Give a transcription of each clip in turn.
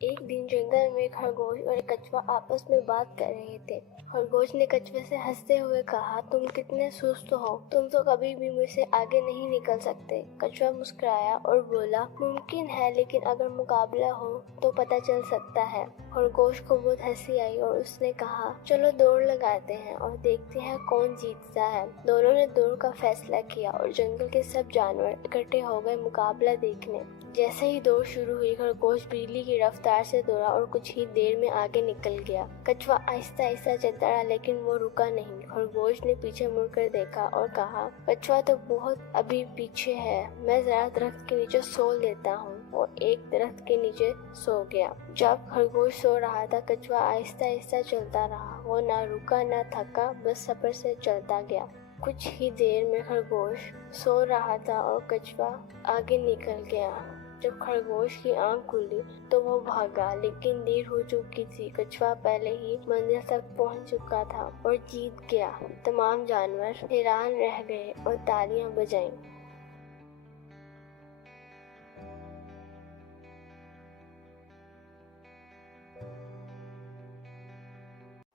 एक दिन जंगल में खरगोश और एक कछुआ आपस में बात कर रहे थे। खरगोश ने कछुए से हंसते हुए कहा, तुम कितने सुस्त हो, तुम तो कभी भी मुझसे आगे नहीं निकल सकते। कछुआ मुस्कुराया और बोला, मुमकिन है, लेकिन अगर मुकाबला हो तो पता चल सकता है। खरगोश को बहुत हंसी आई और उसने कहा, चलो दौड़ लगाते हैं और देखते हैं कौन जीतता है। दोनों ने दौड़ का फैसला किया और जंगल के सब जानवर इकट्ठे हो गए मुकाबला देखने। जैसे ही दौड़ शुरू हुई, खरगोश बिजली की रफ्तार से दौड़ा और कुछ ही देर में आगे निकल गया। कछुआ आहिस्ता आहिस्ता चलता रहा, लेकिन वो रुका नहीं। खरगोश ने पीछे मुड़कर देखा और कहा, कछुआ तो बहुत अभी पीछे है, मैं जरा दरख्त के नीचे सो लेता हूँ। और एक दरख्त के नीचे सो गया। जब खरगोश सो रहा था, कछुआ आहिस्ता आहिस्ता चलता रहा। वो ना रुका ना थका, बस सब्र से चलता गया। कुछ ही देर में खरगोश सो रहा था और कछुआ आगे निकल गया। जब खरगोश की आंख खुली तो वो भागा, लेकिन देर हो चुकी थी। कछुआ पहले ही मंजिल तक पहुंच चुका था और जीत गया। तमाम जानवर हैरान रह गए और तालियां बजाईं।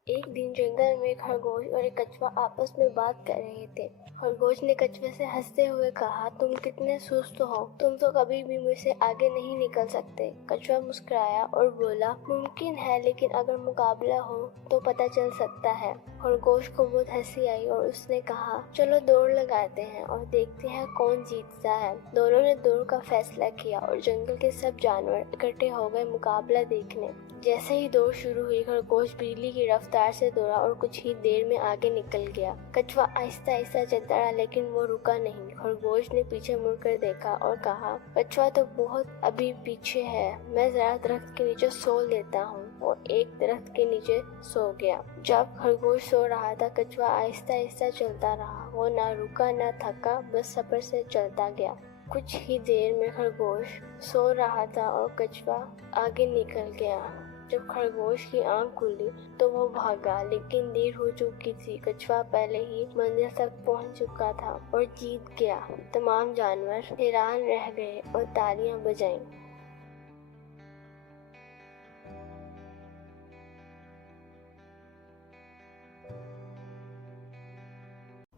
एक दिन जंगल में खरगोश और एक कछुआ आपस में बात कर रहे थे। खरगोश ने कछुए से हंसते हुए कहा, तुम कितने सुस्त हो, तुम तो कभी भी मुझसे आगे नहीं निकल सकते। कछुआ मुस्कुराया और बोला, मुमकिन है, लेकिन अगर मुकाबला हो तो पता चल सकता है। खरगोश को बहुत हंसी आई और उसने कहा, चलो दौड़ लगाते हैं और देखते हैं कौन जीतता है। दोनों ने दौड़ का फैसला किया और जंगल के सब जानवर इकट्ठे हो गए मुकाबला देखने। जैसे ही दौड़ शुरू हुई, खरगोश बिजली की रफ्तार से दौड़ा और कुछ ही देर में आगे निकल गया। कछुआ आहिस्ता आहिस्ता चलता रहा, लेकिन वो रुका नहीं। खरगोश ने पीछे मुड़कर देखा और कहा, कछुआ तो बहुत अभी पीछे है, मैं जरा दरख्त के नीचे सो लेता हूँ। और एक दरख्त के नीचे सो गया। जब खरगोश सो रहा था, कछुआ आहिस्ता आहिस्ता चलता रहा। वो ना रुका ना थका, बस सब्र से चलता गया। कुछ ही देर में खरगोश सो रहा था और कछुआ आगे निकल गया। जब खरगोश की आंख खुली तो वो भागा, लेकिन देर हो चुकी थी। कछुआ पहले ही मंजिल तक पहुंच चुका था और जीत गया। तमाम जानवर हैरान रह गए और तालियां बजाईं।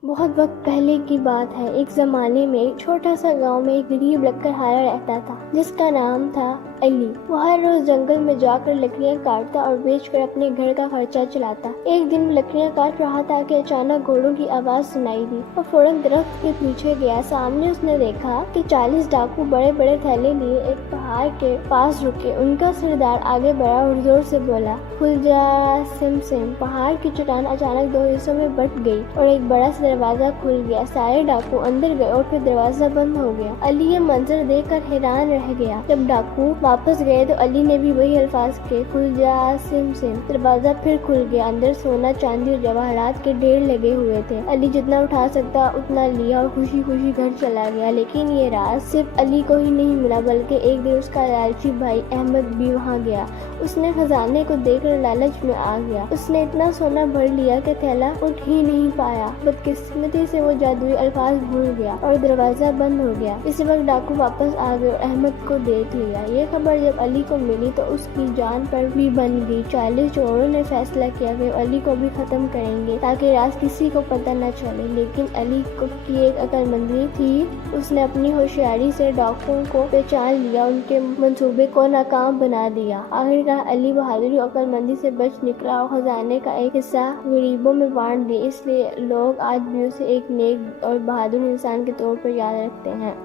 बहुत वक्त पहले की बात है। एक जमाने में एक छोटा सा गांव में एक गरीब लकड़हारा रहता था, जिसका नाम था अली। वो हर रोज जंगल में जाकर लकड़ियां काटता और बेचकर अपने घर का खर्चा चलाता। एक दिन लकड़ियां काट रहा था कि अचानक घोड़ों की आवाज सुनाई दी। वो फौरन दरख्त के पीछे गया। सामने उसने देखा कि 40 डाकू बड़े बड़े थैले लिए एक पहाड़ के पास रुके। उनका सरदार आगे बढ़ा और जोर से बोला, खुल जा सिम सिम। पहाड़ की चट्टान अचानक दो हिस्सों में बट गई और एक बड़ा सा दरवाजा खुल गया। सारे डाकू अंदर गए और फिर दरवाजा बंद हो गया। अली ये मंजर देखकर हैरान रह गया। जब डाकू वापस गए तो अली ने भी वही अल्फाज के, खुल जा सिम सिम। दरवाजा फिर खुल गया। अंदर सोना चांदी और जवाहरात के ढेर लगे हुए थे। अली जितना उठा सकता उतना लिया और खुशी खुशी घर चला गया। लेकिन ये राज सिर्फ अली को ही नहीं मिला, बल्कि एक दिन उसका लालची भाई अहमद भी वहाँ गया। उसने खजाने को देखकर लालच में आ गया। उसने इतना सोना भर लिया कि थैला उठ ही नहीं पाया। बदकिस्मती से वो जादुई अल्फाज भूल गया और दरवाजा बंद हो गया। इसी वक्त डाकू वापस आ गए और अहमद को देख लिया। ये खबर जब अली को मिली तो उसकी जान पर भी बन गई। 40 चोरों ने फैसला किया कि अली को भी खत्म करेंगे ताकि राज किसी को पता न चले। लेकिन अली की एक अक्लमंदी थी। उसने अपनी होशियारी से डाकुओं को पहचान लिया, उनके मंसूबे को नाकाम बना दिया। आखिरकार अली बहादुरी और अक्लमंदी से बच निकला और खजाने का एक हिस्सा गरीबों में बांट दिया। इसलिए लोग आज भी उसे एक नेक और बहादुर इंसान के तौर पर याद रखते हैं।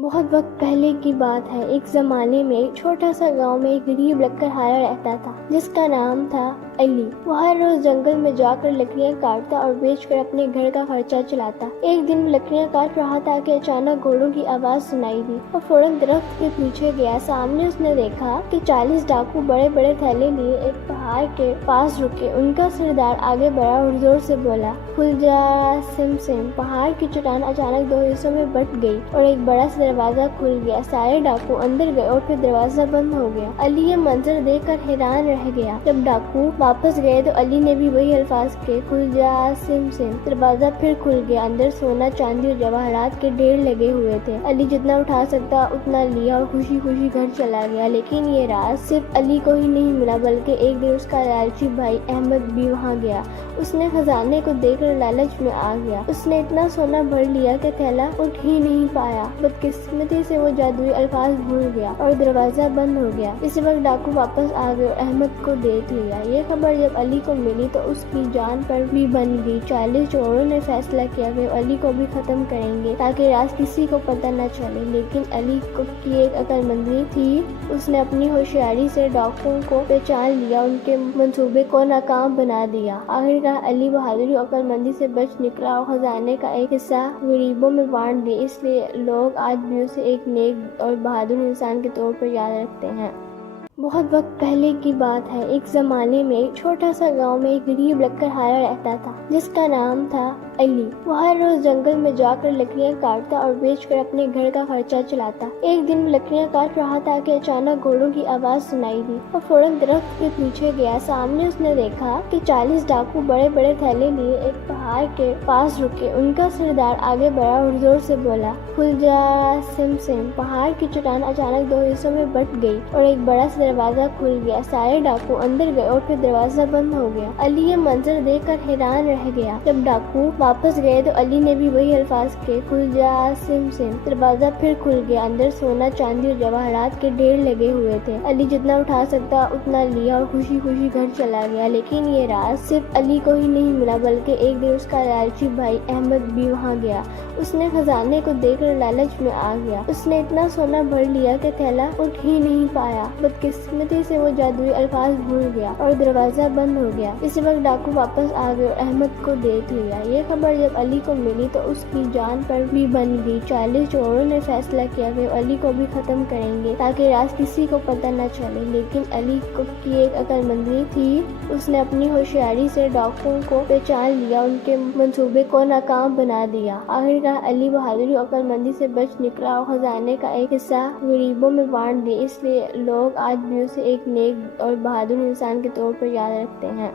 बहुत वक्त पहले की बात है। एक जमाने में एक छोटा सा गांव में एक गरीब लकड़हारा रहता था, जिसका नाम था अली। वो हर रोज जंगल में जाकर लकड़ियां काटता और बेचकर अपने घर का खर्चा चलाता। एक दिन लकड़ियां काट रहा था कि अचानक घोड़ों की आवाज सुनाई दी। वो फौरन दरख्त के पीछे गया। सामने उसने देखा कि 40 डाकू बड़े बड़े थैले लिए एक पहाड़ के पास रुके। उनका सरदार आगे बढ़ा और जोर से बोला, खुल जा सिम सिम। पहाड़ की चट्टान अचानक दो हिस्सों में बट गई और एक बड़ा सा دروازہ کھل گیا، سارے ڈاکو اندر گئے اور پھر دروازہ بند ہو گیا۔ علی یہ منظر دیکھ کر حیران رہ گیا۔ جب ڈاکو واپس گئے تو علی نے بھی وہی الفاظ کہے، کھل جا سم سم۔ دروازہ پھر کھل گیا، اندر سونا، چاندی اور جواہرات کے ڈھیر لگے ہوئے تھے۔ علی جتنا اٹھا سکتا اتنا لیا اور خوشی خوشی گھر چلا گیا۔ لیکن یہ راز صرف علی کو ہی نہیں ملا، بلکہ ایک دن اس کا لالچی بھائی احمد بھی وہاں گیا۔ اس نے خزانے کو دیکھ کر لالچ میں آ گیا۔ اس نے اتنا سونا بھر لیا کہ تھیلا اٹھ ہی نہیں پایا۔ بدقسمتی سے وہ جادوئی الفاظ بھول گیا اور دروازہ بند ہو گیا۔ اسی وقت ڈاکو واپس آ گئے اور احمد کو دیکھ لیا۔ یہ خبر جب علی کو ملی تو اس کی جان پر بھی بن گئی۔ 40 چوروں نے فیصلہ کیا کہ وہ علی کو بھی ختم کریں گے تاکہ راز کسی کو پتہ نہ چلے، لیکن علی کی ایک عقل مندی تھی۔ اس نے اپنی ہوشیاری سے ڈاکوؤں کو پہچان لیا، ان کے منصوبے کو ناکام بنا دیا۔ آخرکار علی بہادری اور عقل مندی سے بچ نکلا اور خزانے کا ایک حصہ غریبوں میں بانٹ دیا۔ اس لیے لوگ آج بھی اسے ایک نیک اور بہادر انسان کے طور پر یاد رکھتے ہیں۔ بہت وقت پہلے کی بات ہے، ایک زمانے میں ایک چھوٹا سا گاؤں میں ایک غریب لکڑہارا رہتا تھا جس کا نام تھا علی۔ وہ ہر روز جنگل میں جا کر لکڑیاں کاٹتا اور بیچ کر اپنے گھر کا خرچہ چلاتا۔ ایک دن وہ لکڑیاں کاٹ رہا تھا کہ اچانک گھوڑوں کی آواز سنائی دی۔ وہ فوراً درخت کے پیچھے گیا۔ سامنے اس نے دیکھا کہ 40 ڈاکو بڑے بڑے تھیلے لیے ایک پہاڑ کے پاس رکے۔ ان کا سردار آگے بڑھا اور زور سے بولا، کھل جا سم سم۔ پہاڑ کی چٹان اچانک 2 حصوں میں بٹ گئی اور ایک بڑا سا دروازہ کھل گیا۔ سارے ڈاکو اندر گئے اور پھر دروازہ بند ہو گیا۔ علی یہ منظر دیکھ کر حیران رہ گیا۔ جب ڈاکو واپس گئے تو علی نے بھی وہی الفاظ کہے، کھل جا سم سم۔ دروازہ پھر کھل گیا، اندر سونا، چاندی اور جواہرات کے ڈھیر لگے ہوئے تھے۔ علی جتنا اٹھا سکتا اتنا لیا اور خوشی خوشی گھر چلا گیا۔ لیکن یہ راز صرف علی کو ہی نہیں ملا، بلکہ ایک دن اس کا لالچی بھائی احمد بھی وہاں گیا۔ اس نے خزانے کو دیکھ کر لالچ میں آ گیا۔ اس نے اتنا سونا بھر لیا کہ تھیلا اٹھ ہی نہیں پایا۔ بدقسمتی سے وہ جادوئی الفاظ بھول گیا اور دروازہ بند ہو گیا۔ اسی وقت ڈاکو واپس آ گئے اور احمد کو دیکھ لیا۔ یہ خبر جب علی کو ملی تو اس کی جان پر بھی بن گئی۔ 40 چوروں نے فیصلہ کیا کہ وہ علی کو بھی ختم کریں گے تاکہ راز کسی کو پتہ نہ چلے، لیکن علی کی ایک عقل مندی تھی۔ اس نے اپنی ہوشیاری سے ڈاکوؤں کو پہچان لیا، ان کے منصوبے کو ناکام بنا دیا۔ آخرکار علی بہادری اور عقل مندی سے بچ نکلا اور خزانے کا ایک حصہ غریبوں میں بانٹ دیا۔ اس لیے لوگ آج بھی اسے ایک نیک اور بہادر انسان کے طور پر یاد رکھتے ہیں۔